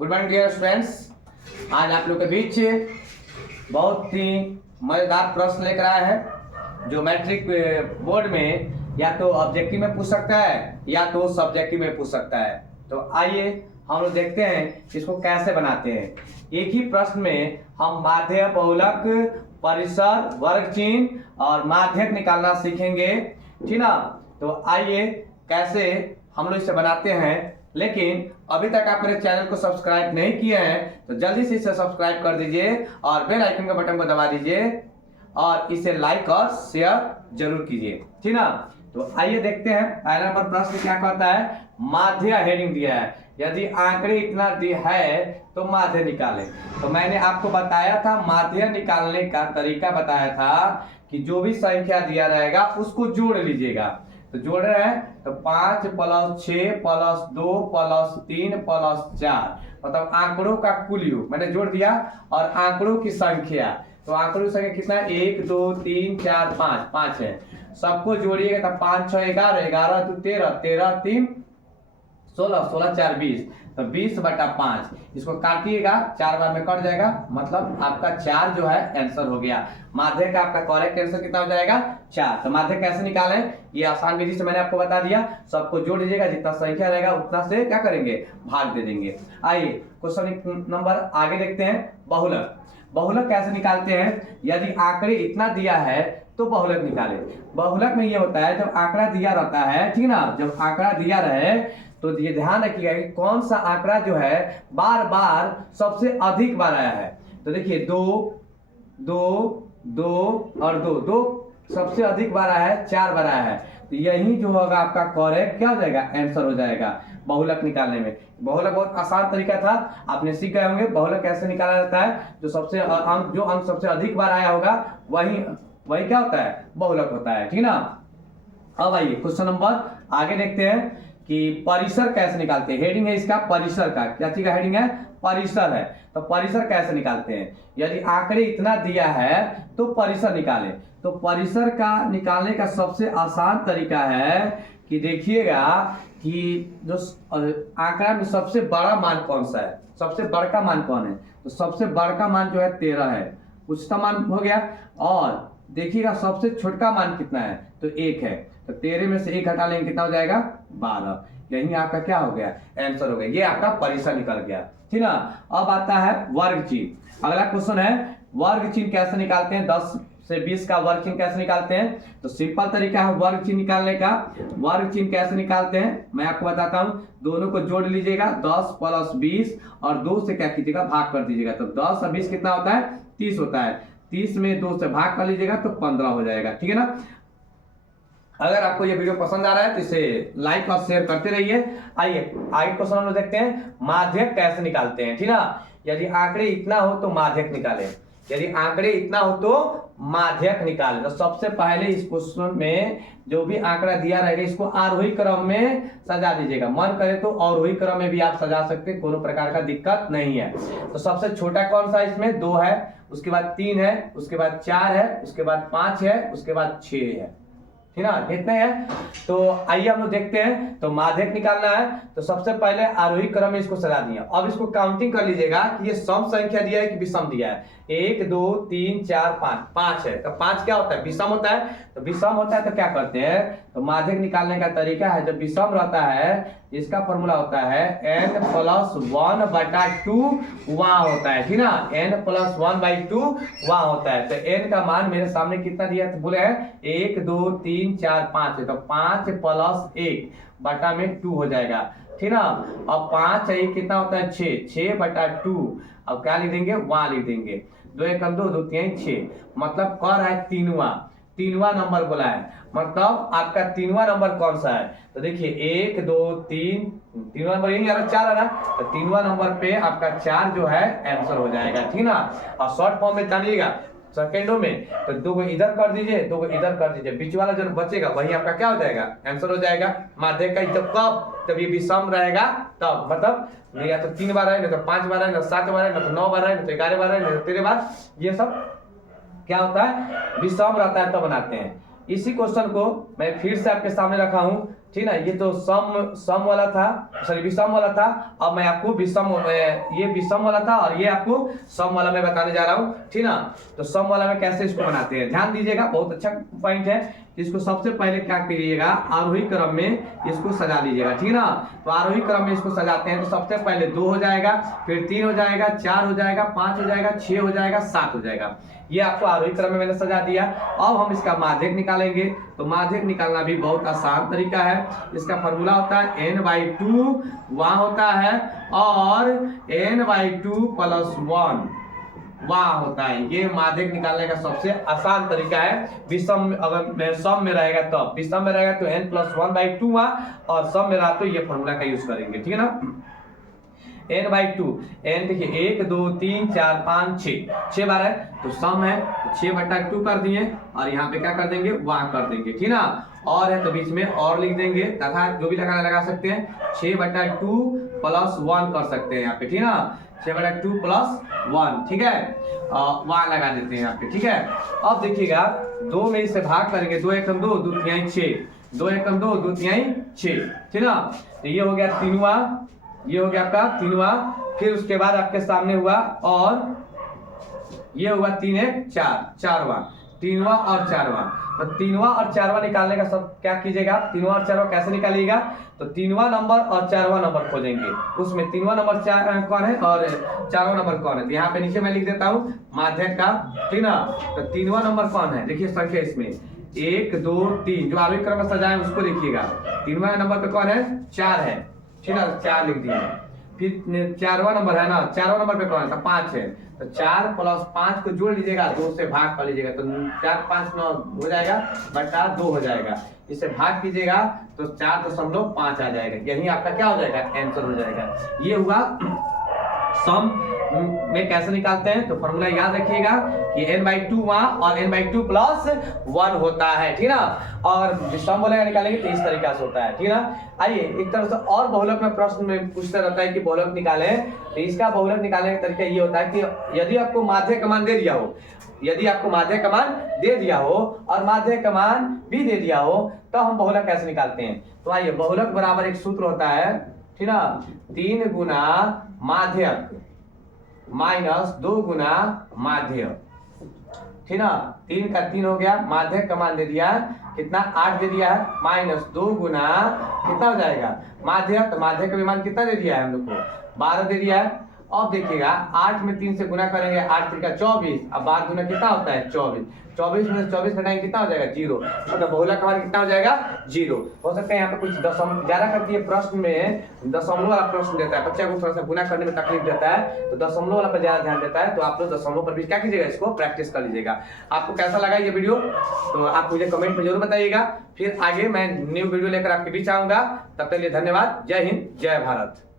Good morning dear students. आज आप लोग के बीच बहुत ही मजेदार प्रश्न लेकर आए हैं जो मैट्रिक बोर्ड में या तो ऑब्जेक्टिव में पूछ सकता है या तो सब्जेक्टिव में पूछ सकता है। तो आइए हम लोग देखते हैं इसको कैसे बनाते हैं। एक ही प्रश्न में हम माध्य, बहुलक, परिसर, वर्ग चिन्ह और माध्यक निकालना सीखेंगे, ठीक ना। तो आइए कैसे हम लोग इसे बनाते हैं। लेकिन अभी तक आप मेरे चैनल को सब्सक्राइब नहीं किए हैं तो जल्दी से इसे सब्सक्राइब कर दीजिए और बेल आइकन के बटन को दबा दीजिए और इसे लाइक और शेयर जरूर कीजिए, ठीक ना। तो आइए देखते हैं पहला नंबर प्रश्न क्या कहता है। माध्य हेडिंग दिया है, यदि आंकड़े इतना दिया है तो माध्य निकालें। तो मैंने आपको बताया था माध्य निकालने का तरीका बताया था कि जो भी संख्या दिया रहेगा उसको जोड़ लीजिएगा। तो जोड़ रहे हैं तो 5 + 6 + 2 + 3 + 4 मतलब आंकड़ों का कुल योग मैंने जोड़ दिया और आंकड़ों की संख्या, तो आंकड़ों की संख्या कितना है 1 2 3 4 5 5 है। सबको जोड़िएगा तो 5 6 11 11 2 13 13 3 16 16 4 20 तो 20/5 इसको काटिएगा 4 बार में कट जाएगा, मतलब आपका 4 जो है आंसर हो गया। माध्य का आपका करेक्ट आंसर कितना हो जाएगा 4। तो माध्य कैसे निकालें ये आसान विधि से मैंने आपको बता दिया। सबको जोड़ दीजिएगा, जितना संख्या रहेगा उतना से क्या करेंगे भाग दे देंगे। आइए क्वेश्चन नंबर आगे देखते हैं। बहुलक, बहुलक कैसे निकालते हैं। यदि आंकड़े इतना दिया है तो बहुलक निकाले। बहुलक में ये होता है जब आंकड़ा दिया रहता है, ठीक ना, जब आंकड़ा दिया रहे तो ये ध्यान रखिएगा कि कौन सा आंकड़ा जो है बार बार सबसे अधिक बार आया है। तो देखिए 2 2 2 और 2 2 सबसे अधिक बार आया है, 4 बार आया है। तो यही जो होगा आपका करेक्ट क्या हो जाएगा आंसर हो जाएगा बहुलक निकालने में। बहुलक बहुत आसान तरीका था, आपने सीख गए होंगे बहुलक कैसे निकाला जाता है। जो अंक सबसे अधिक बार आया होगा वही क्या होता है बहुलक होता है, ठीक ना। अब आइए क्वेश्चन नंबर आगे देखते हैं कि परिसर कैसे निकालते हैं। हेडिंग है इसका परिसर का, क्या चीज का हेडिंग है परिसर है। तो परिसर कैसे निकालते हैं। यदि आंकड़े इतना दिया है तो परिसर निकालें। तो परिसर का निकालने का सबसे आसान तरीका है कि देखिएगा कि जो आंकड़ा में सबसे बड़ा मान कौन सा है, सबसे बड़का मान कौन है। तो सबसे बड़का मान जो है 13 है, उच्चतम मान हो गया। और देखिएगा सबसे छोटका मान कितना है तो 1 है। तो 13 में से 1 हटा लेंगे कितना हो जाएगा 12। यही आपका क्या हो गया आंसर हो गया, ये आपका परिसर निकल गया, ठीक ना। अब आता है वर्ग चिन्ह। अगला क्वेश्चन है वर्ग चिन्ह कैसे निकालते हैं। 10 से 20 का वर्ग चिन्ह कैसे निकालते हैं। तो सिंपल तरीका है वर्ग चिन्ह निकालने का। वर्ग चिन्ह कैसे निकालते हैं मैं आपको बताता हूं। दोनों को जोड़ लीजिएगा 10 + 20 और 2 से क्या कीजिएगा भाग कर दीजिएगा। तो 10 और 20 कितना होता है 30 होता है। 30 में 2 से भाग कर लीजिएगा तो 15 हो जाएगा, ठीक है ना। अगर आपको ये वीडियो पसंद आ रहा है तो इसे लाइक और शेयर करते रहिए। आइए आगे क्वेश्चन हम लोग देखते हैं माध्यक कैसे निकालते हैं, ठीक ना। यदि आंकड़े इतना हो तो माध्यक निकालें। यदि आंकड़े इतना हो तो माध्यक निकालें। तो सबसे पहले इस क्वेश्चन में जो भी आंकड़ा दिया रहेगा इसको आरोही क्रम में सजा दीजिएगा। मन करे तो अवरोही क्रम में भी आप सजा सकते हैं, कोनो प्रकार का दिक्कत नहीं है। तो सबसे छोटा कौन सा इसमें 2 है, उसके बाद 3 है, उसके बाद 4 है, उसके बाद 5 है, उसके बाद 6 है, ठीक ना। कितने हैं तो आइए हम लोग देखते हैं। तो माध्यक निकालना है तो सबसे पहले आरोही क्रम में इसको सजा दिया। अब इसको काउंटिंग कर लीजिएगा कि ये सम संख्या दिया है कि विषम दिया है। 1 2 3 4 5 5 है। तो 5 क्या होता है विषम होता है। तो विषम होता है तो क्या करते हैं तो माध्यक निकालने का तरीका है, जब विषम रहता है इसका फॉर्मूला होता है n + 1/2 वहां होता है, ठीक ना। n + 1/2 वहां होता है। तो n का मान मेरे सामने कितना दिया है तो बोले हैं 1 2 3 4 5 है। तो 5 + 1/2 हो जाएगा, ठीक ना। अब 5 है कितना होता है 6/2। अब क्या लिख देंगे वहां लिख देंगे 2 1 2 2 3 6 मतलब कर रहा है तीनवा नंबर बोला है। मतलब आपका तीनवा नंबर कौन सा है तो देखिए 1 2 3 तीनवा नंबर यही 4 है ना। तो तीनवा नंबर पे आपका 4 जो है आंसर हो जाएगा, ठीक ना। और शॉर्ट फॉर्म में जानिएगा सेकेंडों में तो 2 को इधर कर दीजिए 2 को इधर कर दीजिए, बीच वाला जो बचेगा वही आपका क्या हो जाएगा आंसर हो जाएगा। माध्यक का जब कब ये विषम रहेगा तब, मतलब या तो 3 बार है, ना तो 5 बार है, ना 7 बार है, ना तो 9 बार है, ना तो 11 बार है, ना तो 13 बार। ये सब क्या होता है विषम रहता है तब बनाते हैं। इसी क्वेश्चन को मैं फिर से आपके सामने रखा हूं ठीक ना। ये तो सम वाला था, सॉरी विषम वाला था। अब मैं आपको ये विषम वाला था और ये आपको सम वाला मैं बताने जा रहा हूँ, ठीक ना। तो सम वाला में कैसे इसको बनाते हैं ध्यान दीजिएगा, बहुत अच्छा पॉइंट है। इसको सबसे पहले क्या करिएगा, आरोही क्रम में इसको सजा लीजिएगा, ठीक ना। तो आरोही क्रम में इसको सजाते हैं तो सबसे पहले 2 हो जाएगा, फिर 3 हो जाएगा, 4 हो जाएगा, 5 हो जाएगा, 6 हो जाएगा, 7 हो जाएगा। ये आपको आरोही क्रम में मैंने सजा दिया। अब हम इसका माध्यक निकालेंगे। तो माध्यक निकालना भी बहुत आसान तरीका है। इसका फॉर्मूला होता है n/2 वहां होता है और n/2 + 1 वहां होता है। ये माध्यक निकालने का सबसे आसान तरीका है। विषम अगर सम में रहेगा तब, विषम में रहेगा तो n + 1/2 वहां, और सम में रहा तो ये फॉर्मूला का यूज करेंगे, ठीक है ना। n/2 n देखिए 1 2 3 4 5 6 बार है तो सम है, तो 6/2 कर दिए और यहाँ पे क्या कर देंगे, वहां कर देंगे, ठीक ना। और है तो बीच में और लिख देंगे तथा जो भी लगाना लगा सकते हैं। 6/2 + 1 कर सकते हैं यहाँ पे, ठीक ना। 6/2 + 1, ठीक है, वहां लगा देते हैं यहाँ पे, ठीक है। अब देखिएगा 2 में इसे भाग करेंगे, 2 एकम 2 2 तिहाई 6, 2 एकम 2 2 तिहाई 6, ठीक ना। तो ये हो गया 3वां, ये हो गया आपका 3वां। फिर उसके बाद आपके सामने हुआ और ये हुआ 3 1 4, 4वां, 3वां और 4वां। तो 3वां और 4वां निकालने का सब क्या कीजिएगा, 3वां और 4वां कैसे निकालिएगा, तो 3वां नंबर और 4वां नंबर खोजेंगे। उसमें 3वां नंबर कौन है और 4वां नंबर कौन है। तो यहाँ पे नीचे मैं लिख देता हूँ माध्यक का, ठीक ना। तो 3वां नंबर कौन है, देखिए संख्या इसमें 1 2 3 जो आरोही क्रम में सजाए उसको देखिएगा। 3वां नंबर पे कौन है, 4 है, ठीक है, 4 लिख दिए। फिर 4वां नंबर है ना, 4वां नंबर पे कौन है, 5 है। तो 4 + 5 को जोड़ लीजिएगा, 2 से भाग कर लीजिएगा, तो 4 5 9 हो जाएगा बटा 2 हो जाएगा। इसे भाग कीजिएगा तो 4.5 आ जाएगा। यही आपका क्या हो जाएगा, आंसर हो जाएगा। ये हुआ सम में कैसे निकालते हैं। तो फॉर्मूला याद रखिएगा कि n/2 वहां और n/2 + 1 होता है, ठीक ना। और सम बोलेगा निकालेंगे तो इस तरीका से होता है, ठीक ना। आइए एक तरह से और बहुलक में प्रश्न में पूछता रहता है कि बहुलक निकाले, तो इसका बहुलक निकालने का तरीका ये होता है कि यदि आपको माध्यक मान दे दिया हो, यदि आपको माध्यक मान दे दिया हो और माध्यक मान भी दे दिया हो तो हम बहुलक कैसे निकालते हैं। तो आइए बहुलक बराबर एक सूत्र होता है, ठीक ना, 3 गुना माध्यक -2 गुना माध्य, ठीक ना। 3 का 3 हो गया, माध्यक का मान दे दिया कितना, 8 दे दिया है, -2 गुना कितना हो जाएगा माध्यक, तो माध्यक का मान कितना दे दिया है हम लोग को, 12 दे दिया है। अब देखिएगा 8 में 3 से गुना करेंगे, 8 3 का 24, अब 12 गुना कितना होता है 24, 24 में 24 घटाएंगे कितना हो जाएगा 0, मतलब बहुलक का मान कितना हो जाएगा 0। हो सकता है यहाँ पे कुछ दशमलव ज्यादा करती है, प्रश्न में दशमलव वाला प्रश्न देता है, बच्चा को थोड़ा सा गुना करने में तकलीफ देता है, तो दशमलव वाला पर ज्यादा ध्यान देता है। तो आप लोग दशमलव पर भी क्या कीजिएगा, इसको प्रैक्टिस कर लीजिएगा। आपको कैसा लगा ये वीडियो तो आप मुझे कमेंट में जरूर बताइएगा। फिर आगे मैं न्यू वीडियो लेकर आपके बीच आऊंगा, तब तक के लिए धन्यवाद। जय हिंद, जय भारत।